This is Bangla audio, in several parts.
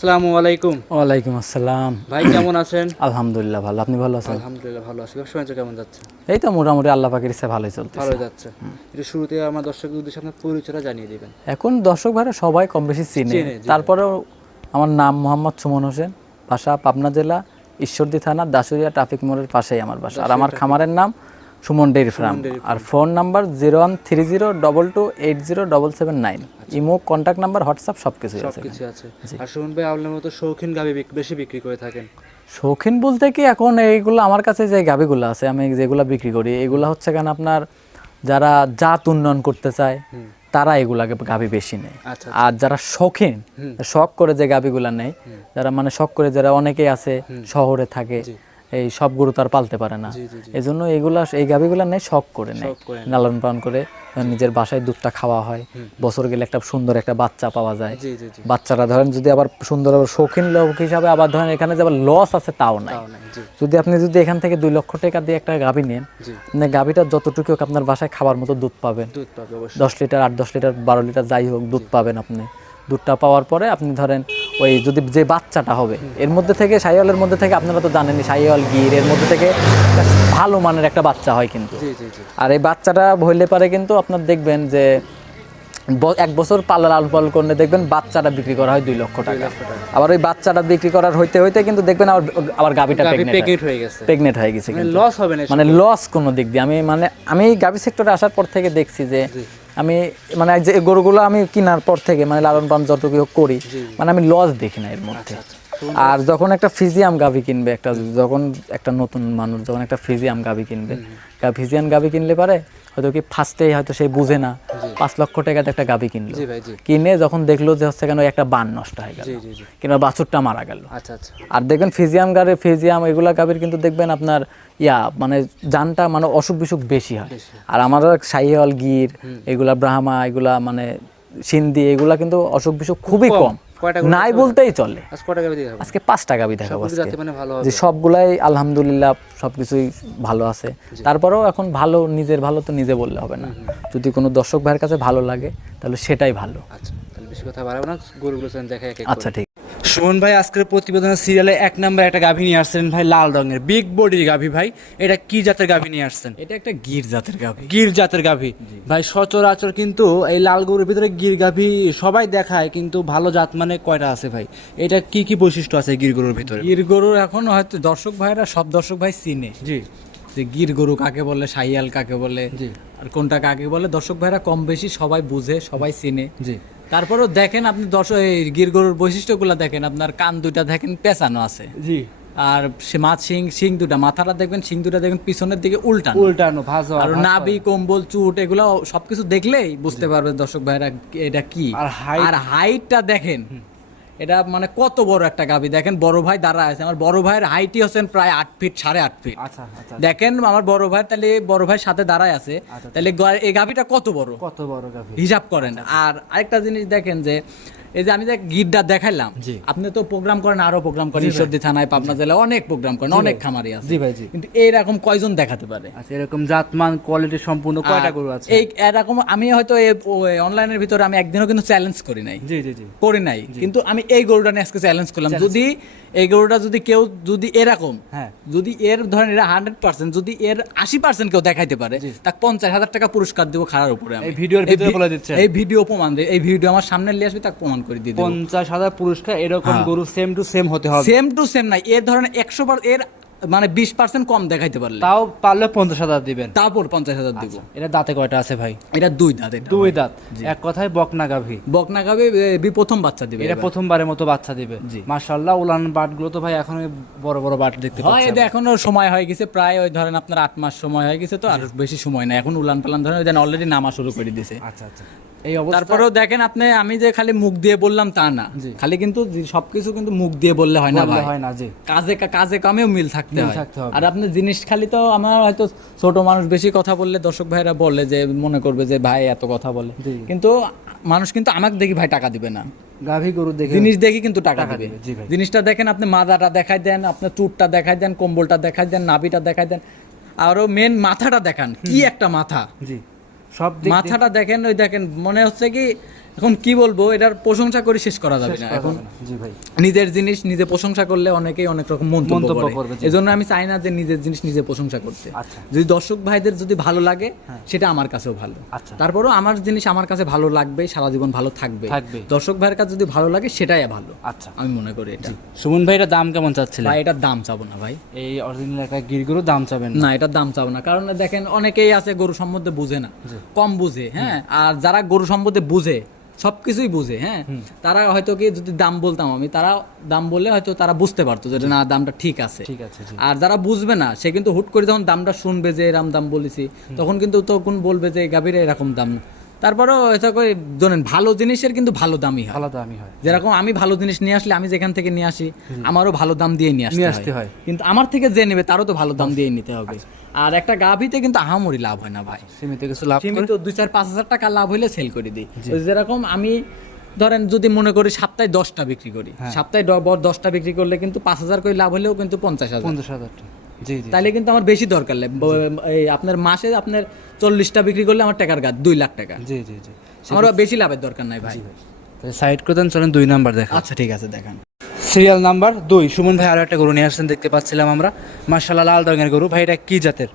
আসসালামু আলাইকুম। ওয়ালাইকুম আসসালাম। ভাই কেমন আছেন? আলহামদুলিল্লাহ ভালো। আপনি ভালো আছেন? আলহামদুলিল্লাহ ভালো আছি। ব্যবসা বাণিজ্য কেমন যাচ্ছে? এই তো মোটামুটি আল্লাহ পাকের ইচ্ছা ভালোই চলছে ভালো যাচ্ছে। একটু শুরুতে আমার দর্শকদের উদ্দেশ্যে আপনার পরিচয়টা জানিয়ে দিবেন। এখন দর্শক ভাইরা সবাই কম বেশি চেনে, তারপরেও আমার নাম মোহাম্মদ সুমন হোসেন বাসা পাবনা জেলা ঈশ্বরদী থানা দাসুরিয়া ট্রাফিক মোড়ের পাশেই আমার বাসা। আর আমার খামারের নাম সুমন ডেইরি ফার্ম। আর phone number zero one three zero double two eight zero double seven nine. Imo contact number WhatsApp সব কিছু আছে। আর সুমন ভাই আপনার মতো শৌখিন গাবি বেশি বিক্রি করে থাকেন। শৌখিন বলতে কি এখন এইগুলো আমার কাছে যে গাভিগুলো আছে আমি যেগুলো বিক্রি করি এগুলো হচ্ছে কেন আপনার যারা জাত উন্নয়ন করতে চায় তারা এগুলাকে গাভি বেশি নেয়। আচ্ছা আর যারা শৌখিন শখ করে যে গাভিগুলা নেয় যারা মানে শখ করে যারা অনেকেই আছে শহরে থাকে এই সব গরু তার পালতে পারে না। এই জন্য এইগুলা এই গাভিগুলা নেয় শখ করে নেয় লালন পালন করে নিজের বাসায় দুধটা খাওয়া হয়। বছর গেলে একটা সুন্দর একটা বাচ্চা পাওয়া যায়। বাচ্চারা ধরেন যদি আবার সুন্দর শৌখিন লোক হিসাবে আবার ধরেন এখানে যে আবার লস আছে তাও নাই। যদি আপনি যদি এখান থেকে দুই লক্ষ টাকা দিয়ে একটা গাভী নেন মানে গাভীটা যতটুকু হোক আপনার বাসায় খাবার মতো দুধ পাবেন। দশ লিটার আট দশ লিটার বারো লিটার যাই হোক দুধ পাবেন আপনি। দুধটা পাওয়ার পরে আপনি ধরেন ওই যদি যে বাচ্চাটা হবে এর মধ্যে থেকে সাইওয়ালের মধ্যে থেকে আপনারা তো জানেনই সাইওয়াল গির এর মধ্যে থেকে ভালো মানের একটা বাচ্চা হয় কিন্তু। আর এই বাচ্চাটা হইলে পারে কিন্তু আপনার দেখবেন যে এক বছর পাল্লা লাল পাল করলে দেখবেন বাচ্চাটা বিক্রি করা হয় দুই লক্ষ টাকা। আবার ওই বাচ্চাটা বিক্রি করার হইতে হইতে কিন্তু দেখবেন আবার আবার গাভিটা গাবি প্রেগনেন্ট হয়ে। গেছে। প্রেগনেন্ট হয়ে গেছে মানে লস হবে না মানে লস কোনো দিক দিয়ে। আমি মানে আমি গাভি সেক্টরে আসার পর থেকে দেখছি যে আমি মানে যে গরুগুলো আমি কেনার পর থেকে মানে লালন পালন যতটুকু করি মানে আমি লস দেখি না এর মধ্যে। আচ্ছা, আর যখন একটা ফিজিয়াম গাভি কিনবে একটা যখন একটা নতুন মানুষ যখন একটা ফিজিয়াম গাভি কিনবে ফিজিয়াম গাভি কিনলে পারে হয়তো কি ফার্স্টেই হয়তো সে বুঝে না। পাঁচ লক্ষ টাকাতে একটা গাভি কিনলো। কিনে যখন দেখল যে হচ্ছে কেন একটা বান নষ্ট হয়ে গেল। কিংবা বাছুরটা মারা গেল। আচ্ছা আচ্ছা। আর দেখবেন ফিজিয়াম গাড়ি ফিজিয়াম এগুলা গাভীর কিন্তু দেখবেন আপনার ইয়া মানে জানটা মানে অসুখ বিসুখ বেশি হয়। আর আমার সাইহল গির এগুলা ব্রাহ্মা এগুলা মানে সিন্ধি এগুলা কিন্তু অসুখ বিসুখ খুবই কম। নাই বলতেই চলে। আজকে পাঁচটা গাভি দেখাবো মানে ভালো যে সবগুলাই আলহামদুলিল্লাহ সবকিছুই ভালো আছে। তারপরেও এখন ভালো নিজের ভালো তো নিজে বললে হবে না। যদি কোনো দর্শক ভাইয়ের কাছে ভালো লাগে তাহলে সেটাই ভালো। আচ্ছা বেশি কথা বাড়াবো না গরুগুলো আচ্ছা ঠিক সুমন ভাই আজকের প্রতিবেদনের সিরিয়ালে এক নম্বর একটা গাভী নিয়ে আসছেন ভাই লাল রঙের বিগ বডির গাভী ভাই। এটা কি জাতের গাভী নিয়ে আসছেন? এটা একটা গির জাতের গাভী। গির জাতের গাভী। ভাই সচরাচর কিন্তু এই লাল গরুর ভিতরে গির গাভী সবাই দেখায় কিন্তু ভালো জাত মানে কয়টা আছে ভাই? এটা কি কি বৈশিষ্ট্য আছে গির গরুর ভিতরে? গির গরুর এখন হয়তো দর্শক ভাইরা সব দর্শক ভাই চিনে। জি। যে গির গরু কাকে বলে সাইয়াল কাকে বলে জি। আর কোনটা কাকে বলে দর্শক ভাইরা কম বেশি সবাই বুঝে সবাই চিনে। জি। তারপরেও দেখেন আপনি দর্শক এই গির গরুর বৈশিষ্ট্যগুলো দেখেন আপনার কান দুইটা দেখেন পেঁচানো আছে। জি। আর সে মাছ শিং শিং দুটা মাথাটা দেখবেন শিং দুটা দেখবেন পিছনের দিকে উল্টানো। উল্টানো ভাজ আর নাবি নাভি কম্বল চুট এগুলো সবকিছু দেখলেই বুঝতে পারবে দর্শক ভাইরা এটা কি? আর হাইটটা দেখেন এটা মানে কত বড় একটা গাবি? দেখেন বড় ভাই দাঁড়া আছে। আমার বড় ভাইয়ের হাইটি হচ্ছেন প্রায় আট ফিট সাড়ে আট ফিট আচ্ছা আচ্ছা। দেখেন আমার বড় ভাই তাহলে বড় ভাইয়ের সাথে দাঁড়ায় আছে। তাহলে এই গাভিটা কত বড়? কত বড় গাভী হিসাব করেন। আর আরেকটা জিনিস দেখেন যে এই যে আমি যে গিটটা দেখাইলাম আপনি তো প্রোগ্রাম করেন আরও প্রোগ্রাম করেন ঈশ্বরদী থানায় পাবনা জেলায় অনেক প্রোগ্রাম করেন অনেক খামারি আছে। জি ভাই জি। কিন্তু এইরকম কয়জন দেখাতে পারে? আচ্ছা এরকম জাতমান কোয়ালিটি সম্পূর্ণ কয়টা গরু আছে? এই এরকম আমি হয়তো এই অনলাইনের ভিতরে আমি একদিনও কিন্তু চ্যালেঞ্জ করি নাই। জি জি জি। করি নাই। কিন্তু আমি এই গরুটা নিয়ে আজকে চ্যালেঞ্জ করলাম। যদি এই গরুটা যদি কেউ যদি এরকম হ্যাঁ। যদি এর ধরেন এরা হান্ড্রেড পার্সেন্ট যদি এর আশি পার্সেন্ট কেউ দেখাইতে পারে তাকে পঞ্চাশ হাজার টাকা পুরস্কার দিব খারার উপরে আমি। এই ভিডিওর ভিতরে বলে দিচ্ছেন? এই ভিডিও প্রমাণ এই ভিডিও আমার সামনে নিয়ে আসবে তাকে প্রমাণ করে দিয়ে দেবো। পঞ্চাশ হাজার পুরস্কার এরকম হ্যাঁ। গরু সেম টু সেম হতে হবে। সেম টু সেম নাই। এর ধরেন একশো বার এর মানে বিশ পার্সেন্ট কম দেখাইতে পারলে। তাও পারলে পঞ্চাশ হাজার দিবেন। তারপর পঞ্চাশ হাজার দিব। এটা দাঁতে কয়টা আছে ভাই? এটা দুই দাঁত দুই দাঁত। এক কথায় বকনা গাভী বকনা বি প্রথম বাচ্চা দিবে এটা প্রথমবারের মতো বাচ্চা দিবে। জি। মাশাআল্লাহ উলান বাটগুলো তো ভাই এখন বড় বড় বাট দেখতে পাচ্ছি এটা এখনও সময় হয়ে গেছে। প্রায় ওই ধরেন আপনার আট মাস সময় হয়ে গেছে তো আর বেশি সময় না এখন উলান পালান ধরেন অলরেডি নামা শুরু করে দিছে। আচ্ছা আচ্ছা। এই অবস্থা তারপরেও দেখেন আপনি আমি যে খালি মুখ দিয়ে বললাম তা না। খালি কিন্তু সবকিছু কিন্তু মুখ দিয়ে বললে হয় না ভাই। হয় না জি। কাজে কাজে কামেও মিল থাকতে হয়। আর আপনি জিনিস খালি তো আমার হয়তো ছোট মানুষ বেশি কথা বললে দর্শক ভাইরা বলে যে মনে করবে যে ভাই এত কথা বলে। কিন্তু মানুষ কিন্তু আমাকে দেখি ভাই টাকা দিবে না। গাভী গরু দেখে জিনিস দেখি কিন্তু টাকা দিবে। জিনিসটা দেখেন আপনি মাদাটা দেখাই দেন আপনার চুটটা দেখাই দেন কম্বলটা দেখাই দেন নাভিটা দেখাই দেন। আরও মেন মাথাটা দেখান কি একটা মাথা। জি। সব মাথাটা দেখেন ওই দেখেন মনে হচ্ছে কি এখন কি বলব এটার প্রশংসা করে শেষ করা যাবে না। এখন নিজের জিনিস নিজে প্রশংসা করলে অনেকেই অনেক রকম মন্তব্য মন্তব্য করে। করবে, জি। এজন্য আমি চাই না যে নিজের জিনিস নিজে প্রশংসা করতে। আচ্ছা। যদি দর্শক ভাইদের যদি ভালো লাগে সেটা আমার কাছেও ভালো। আচ্ছা। তারপরেও আমার জিনিস আমার কাছে ভালো লাগবে সারা জীবন ভালো থাকবে। দর্শক ভাইয়ের কাছে যদি ভালো লাগে সেটাই ভালো। আচ্ছা। আমি মনে করি এটা। সুমন ভাই এটা দাম কেমন চাচ্ছিলেন? ভাই এটার দাম চাবো না ভাই। এই অরিজিনাল একটা গিরগুলো দাম চাবেন না। না এটার দাম চাবো না। কারণ দেখেন অনেকেই আছে গরু সম্বন্ধে বুঝে না। কম বুঝে হ্যাঁ? আর যারা গরু সম্বন্ধে বুঝে সবকিছুই বুঝে হ্যাঁ? তারা হয়তো কি যদি দাম বলতাম আমি তারা দাম বললে হয়তো তারা বুঝতে পারতো যে না দামটা ঠিক আছে। ঠিক আছে আর যারা বুঝবে না সে কিন্তু হুট করে যখন দামটা শুনবে যে এরকম দাম বলেছি তখন কিন্তু তখন বলবে যে গাভীর এরকম দাম তারপরেও এটা করে জানেন ভালো জিনিসের কিন্তু ভালো দামই হয়। ভালো দামই হয়। যেরকম আমি ভালো জিনিস নিয়ে আসলে আমি যেখান থেকে নিয়ে আসি আমারও ভালো দাম দিয়ে নিয়ে আসতে হয়। হয়। কিন্তু আমার থেকে যে নেবে তারও তো ভালো দাম দিয়ে নিতে হবে। আর একটা গাভিতে কিন্তু আহামরি লাভ হয় না ভাই। সীমিত কিছু লাভ সীমিত দুই চার পাঁচ হাজার টাকা লাভ হইলে সেল করে দিই। ওই যেরকম আমি ধরেন যদি মনে করি সপ্তাহে দশটা বিক্রি করি হ্যাঁ। সপ্তাহে দশটা বিক্রি করলে কিন্তু পাঁচ হাজার করে লাভ হলেও কিন্তু পঞ্চাশ হাজার। পঞ্চাশ হাজার টাকা। জি জি তাহলে কিন্তু আমার বেশি দরকার এই আপনার মাসে আপনার চল্লিশটা বিক্রি করলে আমার টাকার গাছ দুই লাখ টাকা। জি জি জি। আমার বেশি লাভের দরকার নাই ভাই। সাইড করে দেন চলেন দুই নাম্বার দেখা আচ্ছা ঠিক আছে দেখান। সিরিয়াল নাম্বার দুই। সুমন ভাই আরও একটা গরু নিয়ে আসছেন দেখতে পাচ্ছিলাম আমরা। মার্শাল্লাহ লাল রঙের গরু। ভাই এটা কি জাতের?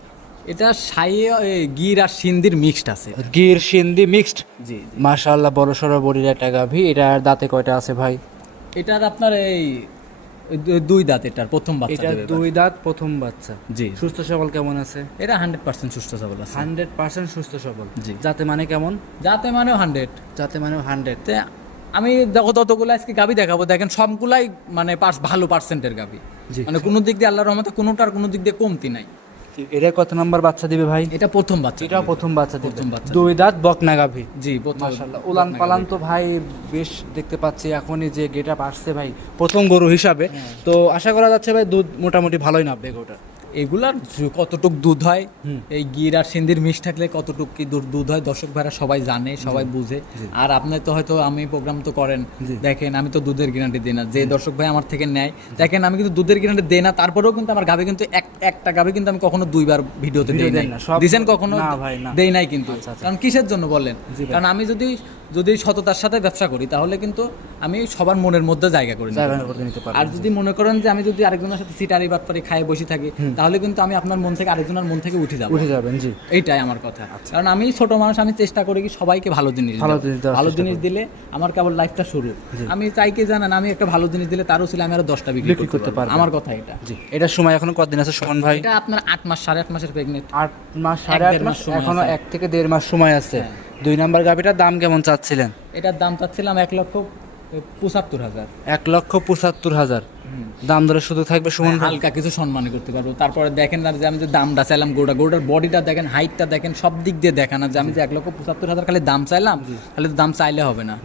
এটা সাইয়ে গির আর সিন্দির মিক্সড আছে। গির সিন্ধি মিক্সড? জি মার্শাল্লাহ বড় সড়ো বডির একটা গাভি। এটার দাঁতে কয়টা আছে ভাই? এটার আপনার এই দুই দাঁত এটার প্রথম বাচ্চা এটা দুই দাঁত প্রথম বাচ্চা। জি। সুস্থ সবল কেমন আছে? এটা হান্ড্রেড পার্সেন্ট সুস্থ সবল আছে। হান্ড্রেড পার্সেন্ট সুস্থ সবল। জি। যাতে মানে কেমন? যাতে মানেও হান্ড্রেড। যাতে মানেও হান্ড্রেড। আমি দেখো ততগুলো আজকে গাবি দেখাবো। দেখেন সবগুলাই মানে পার্স ভালো পার্সেন্টের গাবি। মানে কোনো দিক দিয়ে আল্লাহর রহমতে কোনোটার কোনো দিক দিয়ে কমতি নাই। এটা কত নাম্বার বাচ্চা দিবে ভাই? এটা প্রথম বাচ্চা এটাও প্রথম বাচ্চা দিবে। প্রথম বাচ্চা দুই দাঁত বকনা গাভি জি মাশাআল্লাহ। উলান পালান তো ভাই বেশ দেখতে পাচ্ছি এখনই যে গেট আপ আসছে ভাই প্রথম গরু হিসাবে। তো আশা করা যাচ্ছে ভাই দুধ মোটামুটি ভালোই নামবে গরুটা এগুলার কতটুক দুধ হয় এই গির আর সিন্ধির মিশ থাকলে কতটুক কি দুধ দুধ হয় দর্শক ভাইরা সবাই জানে সবাই বুঝে। আর আপনি তো হয়তো আমি প্রোগ্রাম তো করেন। দেখেন আমি তো দুধের গ্যারান্টি দিই না। যে দর্শক ভাই আমার থেকে নেয় দেখেন আমি কিন্তু দুধের গ্যারান্টি দিই না তারপরেও কিন্তু আমার গাবে কিন্তু এক একটা গাবে কিন্তু আমি কখনো দুইবার ভিডিওতে দেই নাই। দিছেন কখনো? না ভাই, না। দেই নাই কিন্তু। আচ্ছা, আচ্ছা। কারণ কিসের জন্য বলেন কারণ আমি যদি যদি সততার সাথে ব্যবসা করি তাহলে কিন্তু আমি সবার মনের মধ্যে জায়গা করে নিতে আর যদি মনে করেন যে আমি যদি আরেকজনের সাথে সিটারি বাটপারি খাই বসে থাকি তাহলে কিন্তু আমি আপনার মন থেকে আরেকজনের মন থেকে উঠে যাব। উঠে যাবেন জি। এইটাই আমার কথা। কারণ আমি ছোট মানুষ আমি চেষ্টা করি কি সবাইকে ভালো জিনিস আচ্ছা। ভালো জিনিস দিলে আমার কেবল লাইফটা শুরু। আমি চাই কি জানেন আমি একটা ভালো জিনিস দিলে তারও ছিল আমি আরও দশটা বিক্রি করতে করতে পারব। আমার কথা এটা। জি। এটার সময় এখনও কতদিন আছে? সুমন ভাই। এটা আপনার আট মাস সাড়ে আট মাসের প্রেগনেন্ট আট মাস সাড়ে আট মাস এখনও এক থেকে দেড় মাস সময় আছে। দুই নাম্বার গাভিটার দাম কেমন চাচ্ছিলেন? এটার দাম চাচ্ছিলাম এক লক্ষ পঁচাত্তর হাজার। এক লক্ষ পঁচাত্তর হাজার। দাম ধরে শুধু থাকবে সুমন হালকা কিছু সম্মান করতে পারব। তারপরে দেখেন না যে আমি যে দামটা চাইলাম গোটা গোটার বডিটা দেখেন হাইটটা দেখেন সব দিক দিয়ে দেখেন। না যে আমি যে এক লক্ষ পঁচাত্তর হাজার খালি দাম চাইলাম তাহলে তো দাম চাইলে হবে না।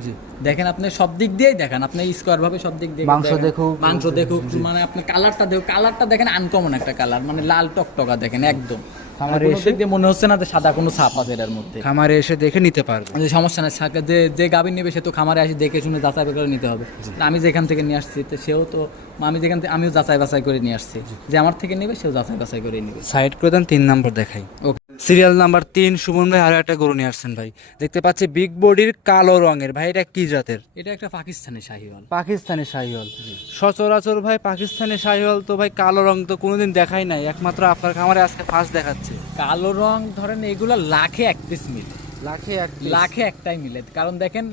দেখেন আপনি সব দিক দিয়েই দেখেন আপনি স্কোয়ার ভাবে সব দিক দিয়ে মাংস। দেখুক। মাংস দেখুক মানে আপনি কালারটা দেখুক কালারটা দেখেন আনকমন একটা কালার মানে লাল টকটকা দেখেন একদম। খামারে এসে মনে হচ্ছে না যে সাদা কোনো ছাপ আছে এটার মধ্যে। খামারে এসে দেখে নিতে পারবে। যে সমস্যা নাই যে যে গাভী নেবে সে তো খামারে আসি দেখে শুনে যাচাই করে নিতে হবে। আমি যেখান থেকে নিয়ে আসছি তো সেও তো আমি যেখান থেকে আমিও যাচাই বাছাই করে নিয়ে আসছি। যে আমার থেকে নেবে সেও যাচাই বাছাই করে নেবে। সাইড করে দেন তিন নম্বর দেখাই। ওকে। সিরিয়াল নাম্বার তিন সুমন ভাই আরও একটা গরু নিয়ে আসছেন ভাই। দেখতে পাচ্ছি বিগ বডির কালো রঙের। ভাই এটা কি জাতের? এটা একটা পাকিস্তানি শাহিওয়াল। পাকিস্তানি শাহিওয়াল। সচরাচর ভাই পাকিস্তানি শাহিওয়াল তো ভাই কালো রং তো কোনোদিন দেখাই নাই। একমাত্র আপনার খামারে আজকে ফার্স্ট দেখাচ্ছে। কালো রং ধরেন এগুলো লাখে এক পিস মিলে। লাখে এক লাখে একটাই মিলে। কারণ দেখেন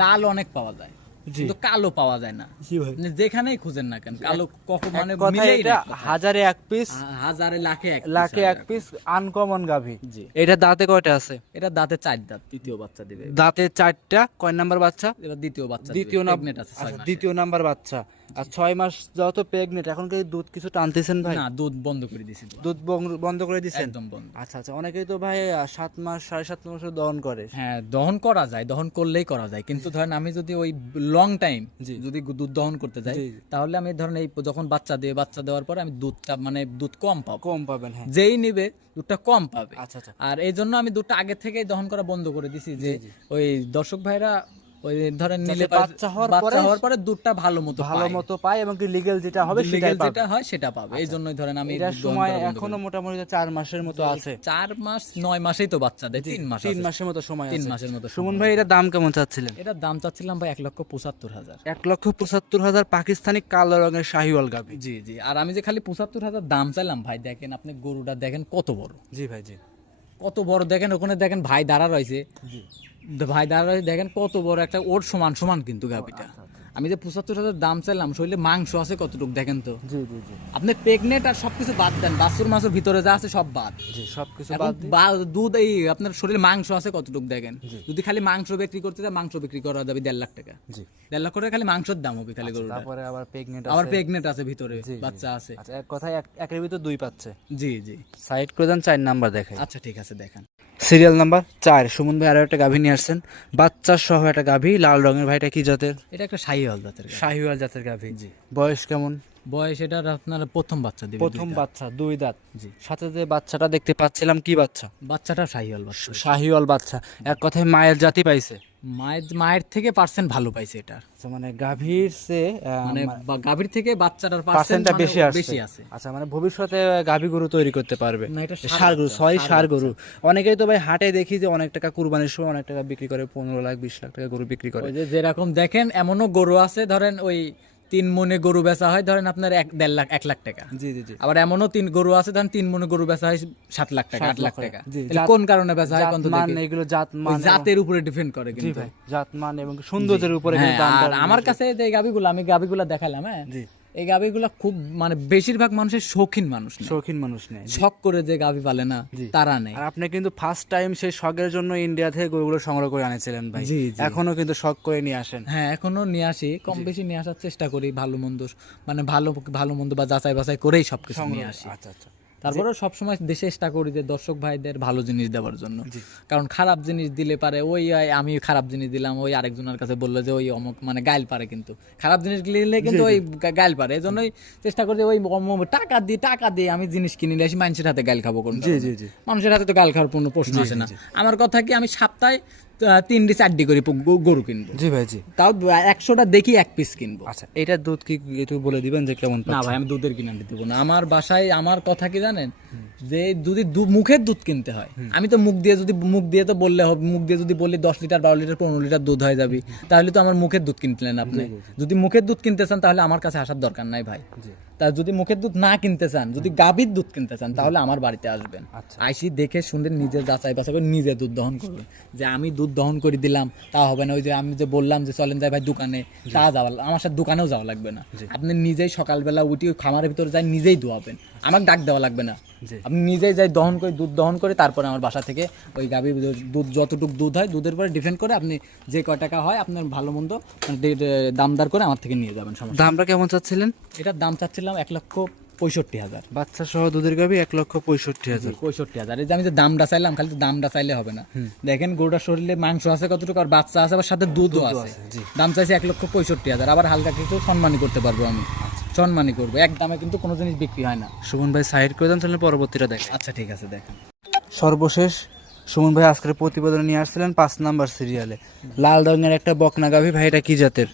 লাল অনেক পাওয়া যায়। কিন্তু কালো পাওয়া যায় না। আপনি যেখানেই খুঁজেন না কেন কালো কখন মানে মিলেই না হাজারে এক পিস হাজারে লাখে এক লাখে এক পিস আনকমন গাভি। জি। এটা দাঁতে কয়টা আছে? এটা দাঁতে চার দাঁত তৃতীয় বাচ্চা দিবে। দাঁতে চারটা কয় নাম্বার বাচ্চা? এবার দ্বিতীয় বাচ্চা দ্বিতীয় নাম্বার আছে আচ্ছা, দ্বিতীয় নাম্বার বাচ্চা। আর ছয় মাস যত প্রেগনেন্ট এখন কি দুধ কিছু টানতেছেন ভাই? না দুধ বন্ধ করে দিছি তো। দুধ বন্ধ করে দিচ্ছেন একদম বন্ধ। আচ্ছা আচ্ছা অনেকেই তো ভাই সাত মাস সাড়ে সাত মাসে দহন করে। হ্যাঁ দহন করা যায় দহন করলেই করা যায়। কিন্তু ধরেন আমি যদি ওই লং টাইম যদি দুধ দহন করতে যাই। তাহলে আমি ধরেন এই যখন বাচ্চা দিয়ে বাচ্চা দেওয়ার পর আমি দুধটা মানে দুধ কম পাবো। কম পাবেন হ্যাঁ। যেই নিবে দুধটা কম পাবে। আচ্ছা আচ্ছা। আর এই জন্য আমি দুধটা আগে থেকেই দহন করা বন্ধ করে দিছি যে ওই দর্শক ভাইরা ওই ধরেন নিলে বাচ্চা হওয়ার পরে- হওয়ার পরে দুধটা ভালো মতো ভালো মতো পায় এবং কি লিগেল যেটা হবে যেটা হয় সেটা পাবে। এই জন্যই ধরেন আমি এটার সময় এখনও মোটামুটি চার মাসের মতো আছে। করি। চার মাস নয় মাসেই তো বাচ্চা দেয়। তিন মাস তিন আছে। মাসের মতো সময় আছে। মাসের মতো সুমন ভাই এটার দাম কেমন চাচ্ছিলেন? এটার দাম চাচ্ছিলাম ভাই এক লক্ষ পঁচাত্তর হাজার। এক লক্ষ পঁচাত্তর হাজার পাকিস্তানি কালো রঙের শাহিওয়াল গাভি। জি জি। আর আমি যে খালি পঁচাত্তর হাজার দাম চাইলাম ভাই দেখেন আপনি গরুটা দেখেন কত বড়। জি ভাই জি। কত বড় দেখেন ওখানে দেখেন ভাই দাঁড়া রয়েছে। ভাই দাঁড়া দেখেন কত বড় একটা ওর সমান সমান কিন্তু গাভিটা আমি যে পঁচাত্তর হাজার দাম চাইলাম শরীরে মাংস আছে কতটুকু দেখেন তো? জি জি জি। আপনি প্রেগনেন্ট আর সবকিছু বাদ দেন বাছুর মাছের ভিতরে যা আছে সব বাদ। জি সবকিছু এখন বা- দুধ এই আপনার শরীরে মাংস আছে কতটুকু দেখেন? যদি খালি মাংস বিক্রি করতে যায় মাংস বিক্রি করা যাবে দেড় লাখ টাকা। জি। দেড় লাখ করে খালি মাংসের দাম হবে খালি গরুটা তারপরে আবার প্রেগনেন্ট আবার প্রেগনেন্ট আছে ভিতরে বাচ্চা আছে। আচ্ছা এক কথায় এক- একের ভিতর দুই পাচ্ছে। জি জি। সাইড করে দেন চার নাম্বার দেখাই। আচ্ছা ঠিক আছে দেখেন। সিরিয়াল নাম্বার চার সুমন ভাই আরও একটা গাভী নিয়ে আসছেন। বাচ্চার সহ একটা গাভী লাল রঙের ভাইটা কি জাতের? এটা একটা শাহী জাতের। শাহিওয়াল জাতের গাভী। জি। বয়স কেমন? বয়স এটার আপনার প্রথম বাচ্চা দিবে প্রথম বাচ্চা দুই দাঁত। জি। সাথে যে বাচ্চাটা দেখতে পাচ্ছিলাম কি বাচ্চা? বাচ্চাটা শাহী হল বাচ্চা শাহিওয়াল বাচ্চা। এক কথায় মায়ের জাতি পাইছে। মায়ের মায়ের থেকে পার্সেন্ট ভালো পাইছে এটা। আচ্ছা, মানে গাভীর সে মানে গাভীর থেকে বাচ্চাটার পার্সেন্টটা বেশি আসছে। বেশি আছে। আচ্ছা মানে ভবিষ্যতে গাভী গরু তৈরি করতে পারবে। না, এটা সার গরু বাচ্চা, সরি সার গরু। অনেকেই তো ভাই হাটে দেখি যে অনেক টাকা কুরবানির সময় অনেক টাকা বিক্রি করে পনেরো লাখ বিশ লাখ টাকা গরু বিক্রি করে। যে যেরকম দেখেন এমনও গরু আছে ধরেন ওই তিন মনে গরু বেচা হয় ধরেন আপনার এক দেড় লাখ এক লাখ টাকা। জি জি জি। আবার এমনও তিন গরু আছে ধরেন তিন মনে গরু বেচা হয় সাত লাখ টাকা আট লাখ টাকা। কোন কারণে বেচা হয় কোন মান এগুলো জাত মান জাতের উপরে ডিপেন্ড করে কিন্তু। জাত মান এবং সৌন্দর্যের উপরে হ্যাঁ, আমার কাছে যে গাবিগুলো আমি গাবিগুলো দেখালাম হ্যাঁ। জি। এই গাভীগুলা খুব মানে বেশিরভাগ মানুষের শৌখিন মানুষ শৌখিন মানুষ নেই শখ করে যে গাভী পালে না তারা নেই আর আপনি কিন্তু ফার্স্ট টাইম সেই শখের জন্য ইন্ডিয়া থেকে গরুগুলো সংগ্রহ করে আনেছিলেন ভাই। এখনও কিন্তু শখ করে নিয়ে আসেন। হ্যাঁ এখনও নিয়ে আসি। কম বেশি নিয়ে আসার চেষ্টা করি ভালো মন্দ মানে ভালো ভালো মন্দ বা যাচাই বাছাই করেই সবকিছু নিয়ে আসি। আচ্ছা আচ্ছা। তারপরে সবসময় দেশে চেষ্টা করি যে দর্শক ভাইদের ভালো জিনিস দেওয়ার জন্য। কারণ খারাপ জিনিস দিলে পারে ওই আমি খারাপ জিনিস দিলাম ওই আরেকজনের কাছে বলল যে ওই অমুক মানে গাইল পারে কিন্তু। খারাপ জিনিস দিলে কিন্তু ওই গাইল পারে। এই জন্যই চেষ্টা করি যে ওই টাকা দিয়ে টাকা দিয়ে আমি জিনিস কিনে নিয়ে আসি মানুষের হাতে গাইল খাব কোন মানুষের হাতে তো গাল খাওয়ার কোনো প্রশ্ন আসে না। আমার কথা কি আমি সপ্তাহে তিনটি চারটি করে প- গরু কিনবো। জি ভাই জি। তাও একশোটা দেখি এক পিস কিনবো। আচ্ছা এটার দুধ কি একটু বলে দিবেন যে কেমন না ভাই আমি দুধের কিনে দেবো না। আমার বাসায় আমার কথা কি জানেন? যে যদি মুখের দুধ কিনতে হয় আমি তো মুখ দিয়ে যদি মুখ দিয়ে তো বললে হবে মুখ দিয়ে যদি বলি দশ লিটার বারো লিটার পনেরো লিটার দুধ হয়ে যাবে তাহলে তো আমার মুখের দুধ কিনতেলেন আপনি। যদি মুখের দুধ কিনতে চান তাহলে আমার কাছে আসার দরকার নাই ভাই। জি। তা যদি মুখের দুধ না কিনতে চান যদি গাভীর দুধ কিনতে চান তাহলে আমার বাড়িতে আসবেন। আচ্ছা। আইসি দেখে শুনলে নিজে যাচাই বাছাই করে নিজে দুধ দহন করবেন। যে আমি দুধ দহন করে দিলাম তা হবে না। ওই যে আমি যে বললাম যে চলেন যাই ভাই দোকানে তা যাওয়া আমার সাথে দোকানেও যাওয়া লাগবে না। আপনি নিজেই সকালবেলা উঠি খামারের ভিতরে যাই নিজেই দোয়াবেন আমাকে ডাক দেওয়া লাগবে না। আপনি নিজেই যাই দহন করে দুধ দহন করে তারপরে আমার বাসা থেকে ওই গাভী দুধ যতটুকু দুধ হয় দুধের উপরে ডিপেন্ড করে আপনি যে কয় টাকা হয় আপনার ভালো মন্দ মানে দামদার করে আমার থেকে নিয়ে যাবেন সমস্যা দামটা কেমন চাচ্ছিলেন? এটার দাম চাচ্ছিলাম এক লক্ষ পঁয়ষট্টি হাজার। বাচ্চা সহ দুধের গাভী এক লক্ষ পঁয়ষট্টি হাজার। পঁয়ষট্টি হাজার। এই যে আমি যে দামটা চাইলাম খালি তো দামটা চাইলে হবে না। দেখেন গরুটার শরীরে মাংস আছে কতটুকু আর বাচ্চা আছে আবার সাথে দুধও আছে। দাম চাইছে এক লক্ষ পঁয়ষট্টি হাজার। আবার হালকা কিছু সম্মানই করতে পারব আমি। সম্মানই করব। এক দামে কিন্তু কোনো জিনিস বিক্রি হয় না। সুমন ভাই সাইড করে দেন তাহলে পরবর্তীটা দেখেন। আচ্ছা ঠিক আছে দেখেন। সর্বশেষ সুমন ভাই আজকের প্রতিবেদনে নিয়ে আসছিলেন পাঁচ নাম্বার সিরিয়ালে লাল রঙের একটা বকনা গাভী ভাই এটা কি জাতের?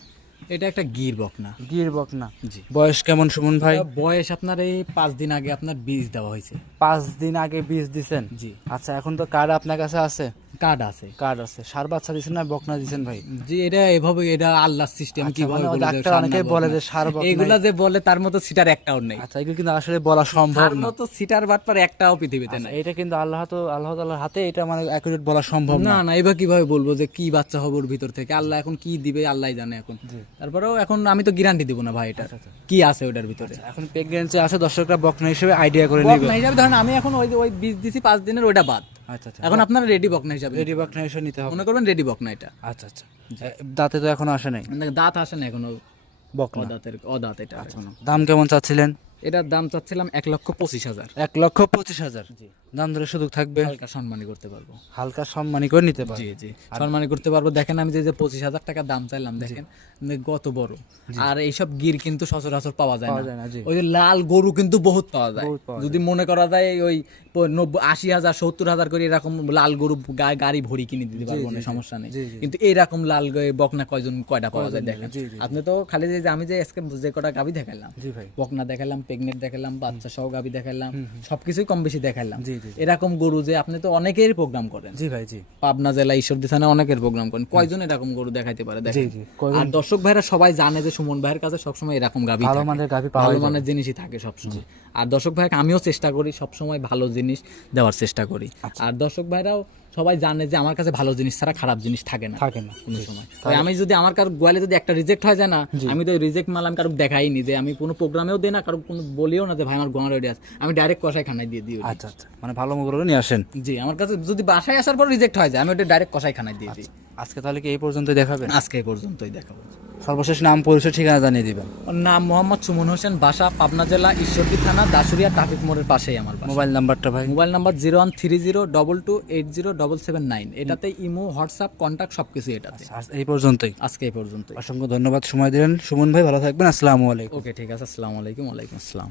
এটা একটা গির বকনা। গির বকনা। জি। বয়স কেমন সুমন ভাই? বয়স আপনার এই পাঁচ দিন আগে আপনার বীজ দেওয়া হয়েছে। পাঁচ দিন আগে বীজ দিছেন? জি। আচ্ছা এখন তো কার্ড আপনার কাছে আছে? কার্ড আছে। কার্ড আছে। সার বাচ্চা দিছেন না বকনা দিছেন ভাই? জি এটা এভাবে এটা আল্লাহর সিস্টেম আচ্ছা, কীভাবে মানে বলে ডাক্তার না অনেকেই বলে যে সার বকনা। এইগুলা যে বলে তার মতো সিটার একটাও নেই। আচ্ছা এগুলো কিন্তু আসলে বলা সম্ভব না। মতো সিটার বাটপার একটাও পৃথিবীতে আচ্ছা, নাই। এটা কিন্তু আল্লাহ তো আল্লাহ তাআলার হাতে এটা মানে অ্যাকুরেট বলা সম্ভব না। না না এবার কীভাবে বলব যে কি বাচ্চা হবে ওর ভিতর থেকে? আল্লাহ এখন কি দিবে আল্লাহ জানে এখন। তারপরেও এখন আমি তো গ্যারান্টি দিব না ভাই এটা। আচ্ছা, কি আছে ওটার ভিতরে? এখন প্রেগনেন্সি আছে দর্শকরা বকনা হিসেবে আইডিয়া করে নিবে। বকনা হিসাবে ধরেন আমি এখন ওই ওই বীজ দিছি পাঁচ দিনের ওইটা বাদ। আচ্ছা আচ্ছা। এখন আপনার রেডি বকনা হিসাবে রেডি বকনা হিসেবে নিতে হবে। মনে করবেন রেডি বকনা এটা আচ্ছা আচ্ছা। দাঁতে তো এখনও আসে নাই। দাঁত আসে না এখনও। বকনা অদাঁতের অদাঁত এটা দাম কেমন চাচ্ছিলেন? এটার দাম চাচ্ছিলাম এক লক্ষ পঁচিশ হাজার। এক লক্ষ পঁচিশ হাজার। দাম ধরে সুযোগ থাকবে। হালকা সম্মানী করতে পারব। হালকা সম্মানী করে নিতে পারবে। জি জি। সম্মানী করতে পারব। দেখেন আমি যে পঁচিশ হাজার টাকা দাম চাইলাম দেখেন মানে কত বড়। আর এইসব গির কিন্তু সচরাচর পাওয়া যায় না। ওই লাল গরু কিন্তু বহুত পাওয়া যায়। যদি মনে করা যায় ওই নব্বই আশি হাজার সত্তর হাজার করে এরকম লাল গরু গাড়ি ভরি কিনে দিতে পারব না সমস্যা নেই। কিন্তু এরকম লাল বকনা কয়জন কয়টা পাওয়া যায় দেখেন। আপনি তো খালি যে আমি যে আজকে যে কটা গাবি দেখালাম বকনা দেখালাম প্রেগনেন্ট দেখালাম বাচ্চা সহ গাবি দেখালাম সবকিছুই কম বেশি দেখালাম। এরকম গরু যে আপনি তো অনেকের প্রোগ্রাম করেন। জি ভাই জি। পাবনা জেলা ঈশ্বরদী থানা অনেকের প্রোগ্রাম করেন। কয়জন এরকম গরু দেখাইতে পারে? দেখেন। আর দর্শক ভাইরা সবাই জানে যে সুমন ভাইয়ের কাছে সবসময় এরকম গাভী ভালো মানের গাভী পাওয়া ভালো মানের জিনিসই থাকে সবসময়। আর দর্শক ভাইকে আমিও চেষ্টা করি সবসময় ভালো জিনিস দেওয়ার চেষ্টা করি। আচ্ছা। আর দর্শক ভাইরাও সবাই জানে যে আমার কাছে ভালো জিনিস ছাড়া খারাপ জিনিস থাকে না থাকে না। কোনো সময়। তাই আমি যদি আমার কারও গোয়ালে যদি একটা রিজেক্ট হয়ে যায় না আমি তো রিজেক্ট মাল আমি কারও দেখাইনি যে আমি কোনো প্রোগ্রামেও দিই না কারও কোনো বলিও না যে ভাই আমার গোয়া রেডি আছে। আমি ডাইরেক্ট কষাই খানায় দিয়ে দিই আচ্ছা আচ্ছা। মানে ভালো মগর নিয়ে আসেন। জি আমার কাছে যদি বাসায় আসার পর রিজেক্ট হয়ে যায় আমি ওটা ডাইরেক্ট কষায় খানায় দিয়ে দিই। আজকে তাহলে কি এই পর্যন্ত দেখাবেন? আজকে এই পর্যন্তই দেখাবো। সর্বশেষ নাম পরিচয় ঠিকানা জানিয়ে দিবেন। নাম মোহাম্মদ সুমন হোসেন বাসা পাবনা জেলা ঈশ্বরদী থানা দাসুরিয়া ট্রাফিক মোড়ের পাশেই আমার মোবাইল নাম্বারটা ভাই। Mobile number zero one three zero double two eight zero double seven nine. এটাতে ইমো হোয়াটসঅ্যাপ কন্ট্যাক্ট সব কিছু এটাতে এই পর্যন্তই। আজকে এই পর্যন্ত অসংখ্য ধন্যবাদ। সময় দিলেন সুমন ভাই ভালো থাকবেন। আসসালামু আলাইকুম। ওকে ঠিক আছে। আসসালামু আলাইকুম ওয়ালাইকুম আসসালাম।